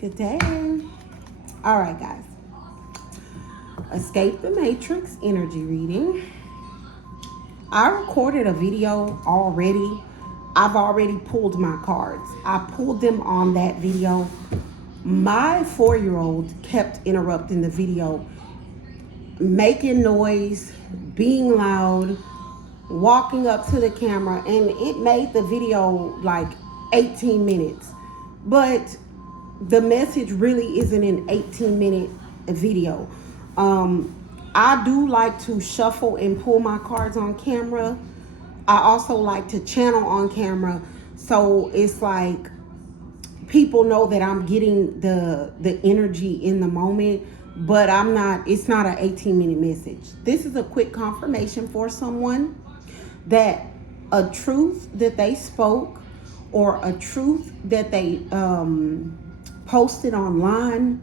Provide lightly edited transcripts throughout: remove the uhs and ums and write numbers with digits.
Good day. All right, guys. Escape the Matrix energy reading. I recorded a video already. I've already pulled my cards. I pulled them on that video. My 4-year-old kept interrupting the video, making noise, being loud, walking up to the camera, and it made the video like 18 minutes. But the message really isn't an 18-minute video. I do like to shuffle and pull my cards on camera. I also like to channel on camera, so it's like people know that I'm getting the energy in the moment, but I'm not. It's not an 18-minute message. This is a quick confirmation for someone that a truth that they spoke or a truth that they posted online,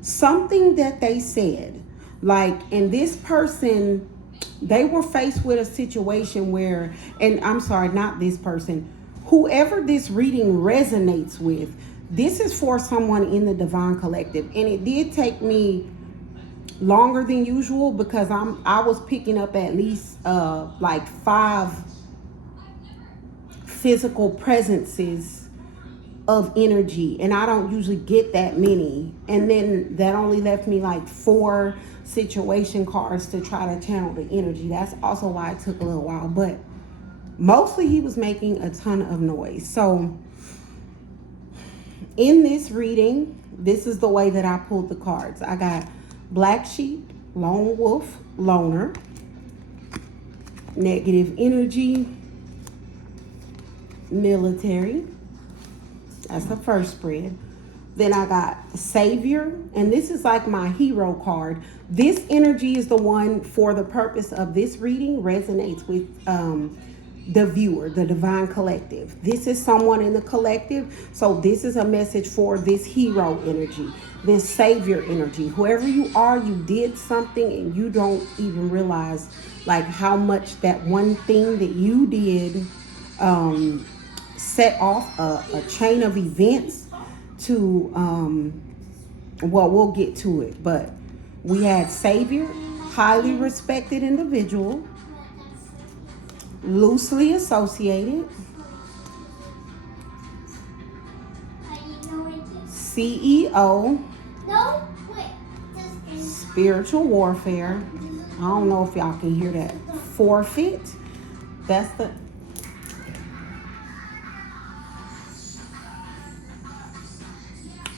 something that they said, like, and this person, they were faced with a situation where, and I'm sorry, not this person, whoever this reading resonates with, this is for someone in the Divine Collective. And it did take me longer than usual because I was picking up at least like 5 physical presences of energy, and I don't usually get that many. And then that only left me like 4 situation cards to try to channel the energy. That's also why it took a little while, but mostly he was making a ton of noise. So in this reading, this is the way that I pulled the cards. I got Black Sheep, Lone Wolf, Loner, Negative Energy, Military. That's the first spread. Then I got Savior, and this is like my hero card. This energy is the one, for the purpose of this reading, resonates with the viewer, the Divine Collective. This is someone in the collective, so this is a message for this hero energy, this savior energy. Whoever you are, you did something and you don't even realize like how much that one thing that you did set off a chain of events to well, we'll get to it. But we had Savior, highly respected individual, loosely associated, CEO, spiritual warfare. I don't know if y'all can hear that. Forfeit. That's the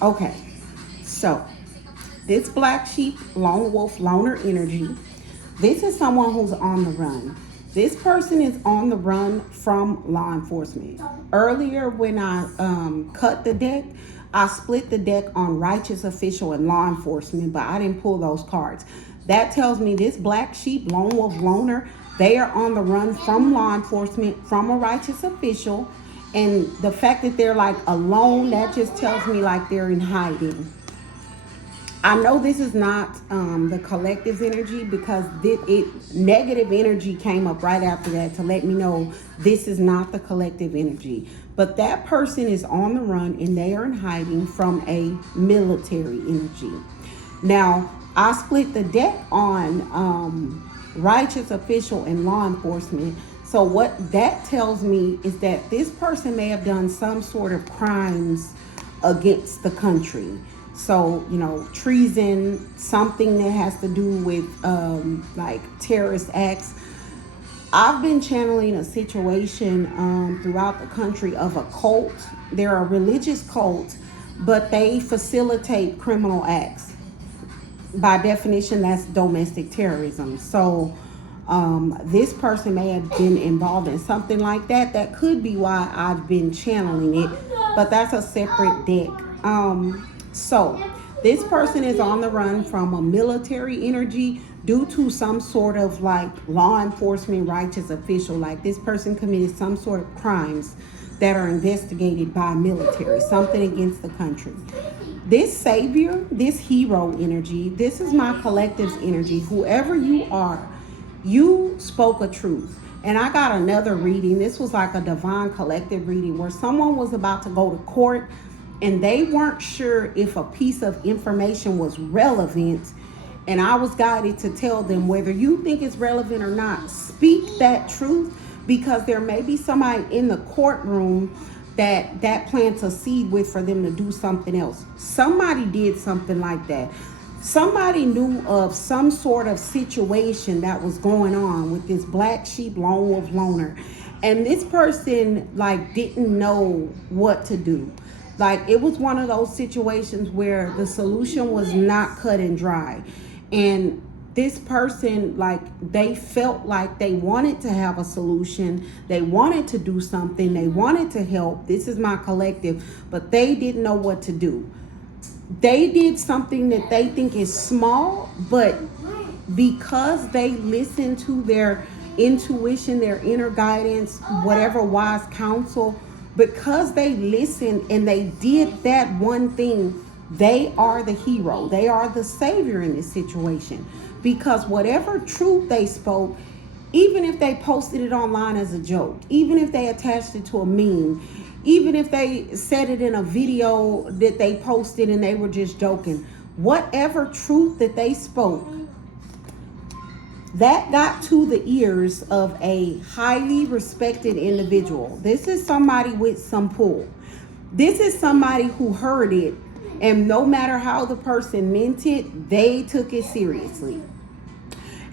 okay. So this Black Sheep, Lone Wolf, Loner energy, this is someone who's on the run. This person is on the run from law enforcement. Earlier when I cut the deck, I split the deck on righteous official and law enforcement, but I didn't pull those cards. That tells me this Black Sheep, Lone Wolf, Loner, they are on the run from law enforcement, from a righteous official. And the fact that they're like alone, that just tells me like they're in hiding. I know this is not the collective's energy because negative energy came up right after that to let me know this is not the collective energy. But that person is on the run and they are in hiding from a military energy. Now, I split the deck on righteous official and law enforcement. So what that tells me is that this person may have done some sort of crimes against the country. So, you know, treason, something that has to do with like terrorist acts. I've been channeling a situation throughout the country of a cult. They're a religious cult, but they facilitate criminal acts. By definition, that's domestic terrorism. So this person may have been involved in something like that. That could be why I've been channeling it, but that's a separate deck. So this person is on the run from a military energy due to some sort of like law enforcement righteous official. Like this person committed some sort of crimes that are investigated by military, something against the country. This savior, this hero energy, this is my collective's energy. Whoever you are, you spoke a truth. And I got another reading. This was like a Divine Collective reading where someone was about to go to court and they weren't sure if a piece of information was relevant. And I was guided to tell them, whether you think it's relevant or not, speak that truth, because there may be somebody in the courtroom that plants a seed with for them to do something else. Somebody did something like that. Somebody knew of some sort of situation that was going on with this black sheep lone wolf loner, and this person like didn't know what to do. Like, it was one of those situations where the solution was not cut and dry, and this person, like, they felt like they wanted to have a solution, they wanted to do something, they wanted to help. This is my collective, but they didn't know what to do. They did something that they think is small, but because they listened to their intuition, their inner guidance, whatever wise counsel, because they listened and they did that one thing, they are the hero. They are the savior in this situation. Because whatever truth they spoke, even if they posted it online as a joke, even if they attached it to a meme, even if they said it in a video that they posted and they were just joking, whatever truth that they spoke, that got to the ears of a highly respected individual. This is somebody with some pull. This is somebody who heard it, and no matter how the person meant it, they took it seriously.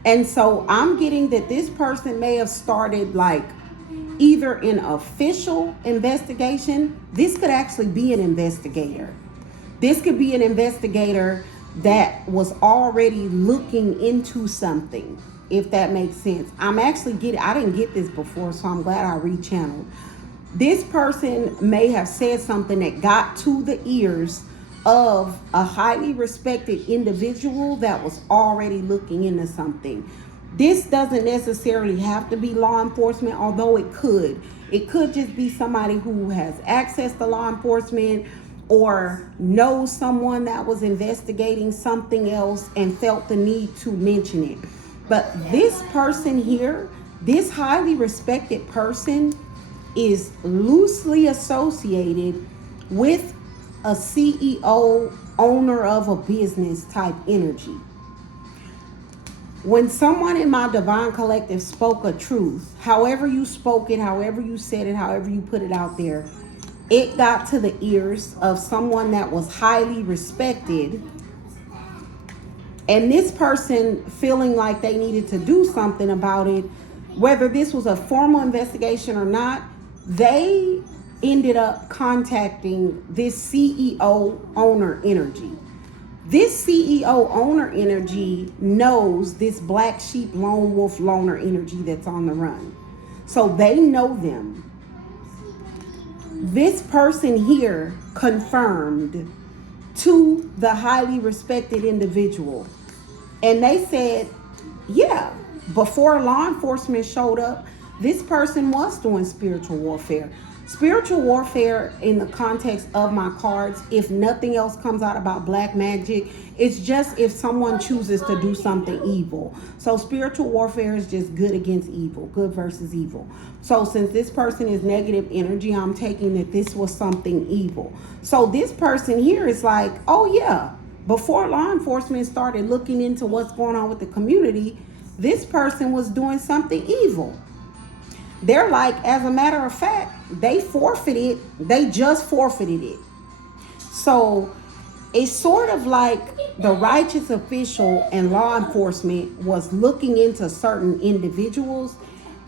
And so I'm getting that this person may have started like either an official investigation. This could actually be an investigator. This could be an investigator that was already looking into something, if that makes sense. I didn't get this before, so I'm glad I rechanneled. This person may have said something that got to the ears of a highly respected individual that was already looking into something. This doesn't necessarily have to be law enforcement, although it could. It could just be somebody who has access to law enforcement or knows someone that was investigating something else and felt the need to mention it. But this person here, this highly respected person, is loosely associated with a CEO, owner of a business type energy. When someone in my divine collective spoke a truth, however you spoke it, however you said it, however you put it out there, it got to the ears of someone that was highly respected. And this person, feeling like they needed to do something about it, whether this was a formal investigation or not, they ended up contacting this CEO owner energy. This CEO owner energy knows this black sheep lone wolf loner energy that's on the run. So they know them. This person here confirmed to the highly respected individual. And they said, yeah, before law enforcement showed up, this person was doing spiritual warfare. Spiritual warfare in the context of my cards, if nothing else comes out about black magic, it's just if someone chooses to do something evil. So spiritual warfare is just good against evil, good versus evil. So since this person is negative energy, I'm taking that this was something evil. So this person here is like, oh yeah, before law enforcement started looking into what's going on with the community, this person was doing something evil. They're like, as a matter of fact, they just forfeited it. So it's sort of like the righteous official and law enforcement was looking into certain individuals.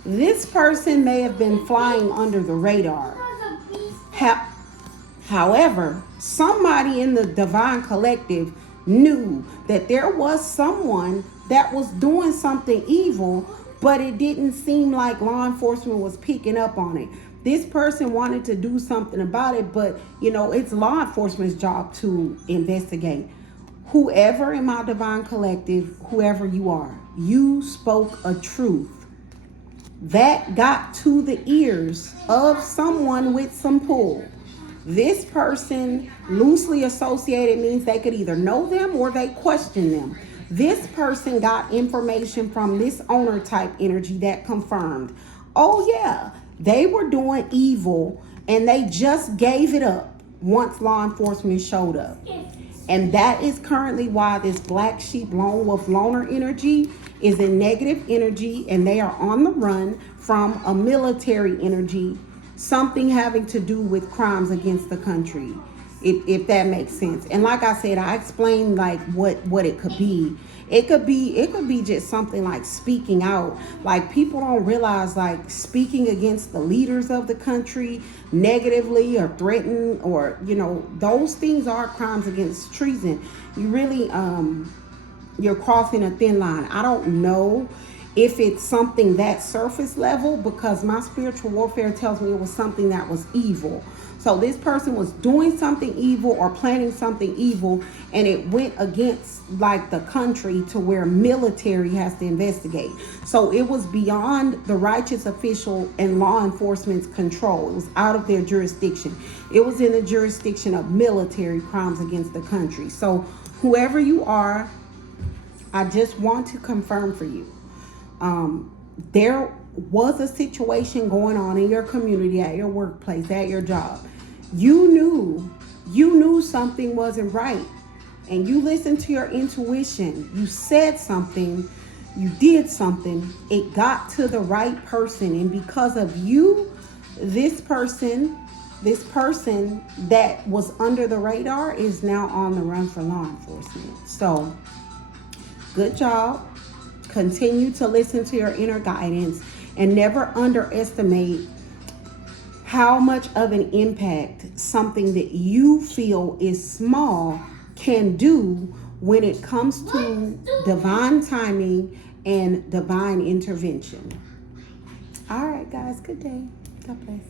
This person may have been flying under the radar. However, somebody in the divine collective knew that there was someone that was doing something evil, but it didn't seem like law enforcement was picking up on it. This person wanted to do something about it, but it's law enforcement's job to investigate. Whoever in my divine collective, whoever you are, you spoke a truth that got to the ears of someone with some pull. This person, loosely associated, means they could either know them or they question them. This person got information from this owner type energy that confirmed, oh yeah, they were doing evil and they just gave it up. once law enforcement showed up. And that is currently why this black sheep lone wolf loner energy is in negative energy, and they are on the run from a military energy, something having to do with crimes against the country, if that makes sense. And like I said, I explained like what it could be. It could be just something like speaking out. Like, people don't realize, like, speaking against the leaders of the country negatively or threaten, or those things are crimes against treason. You really you're crossing a thin line. I don't know if it's something that surface level, because my spiritual warfare tells me it was something that was evil. So this person was doing something evil or planning something evil, and it went against like the country to where military has to investigate. So it was beyond the righteous official and law enforcement's control. It was out of their jurisdiction. It was in the jurisdiction of military crimes against the country. So whoever you are, I just want to confirm for you. There was a situation going on in your community, at your workplace, at your job. You knew something wasn't right, and you listened to your intuition. You said something, you did something, it got to the right person, and because of you, this person that was under the radar is now on the run for law enforcement. So good job. Continue to listen to your inner guidance, and never underestimate how much of an impact something that you feel is small can do when it comes to divine timing and divine intervention. All right, guys, good day. God bless.